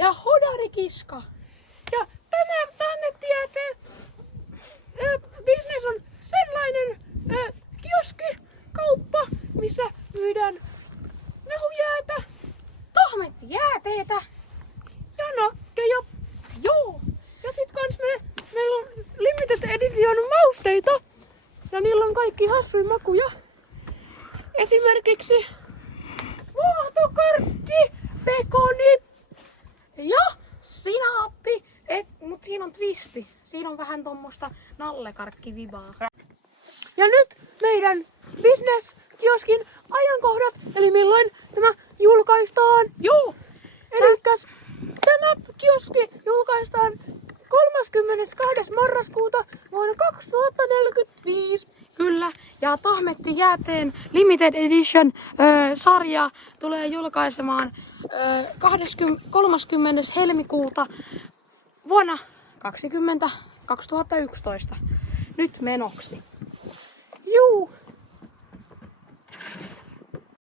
ja hodarikiska. Ja tämä Tahmettijääteen business on sellainen kioskikauppa, missä myydään mehujäätä, tahmettijääteitä ja nakkeja. Joo. Ja sit kans meillä on limited edition mausteita. Ja niillä on kaikki hassuja makuja. Esimerkiksi vaahtokarkki, pekoni ja sinappi. Mut siinä on twisti. Siinä on vähän tommosta nallekarkkivibaa. Ja nyt meidän business-kioskin ajankohdat. Eli milloin tämä julkaistaan. Joo! Elikkäs tämä kioski julkaistaan 32. marraskuuta vuonna 2045. Kyllä, ja Tahmettijääteen Limited Edition sarja tulee julkaisemaan 30. helmikuuta vuonna 2011. Nyt menoksi. Juu!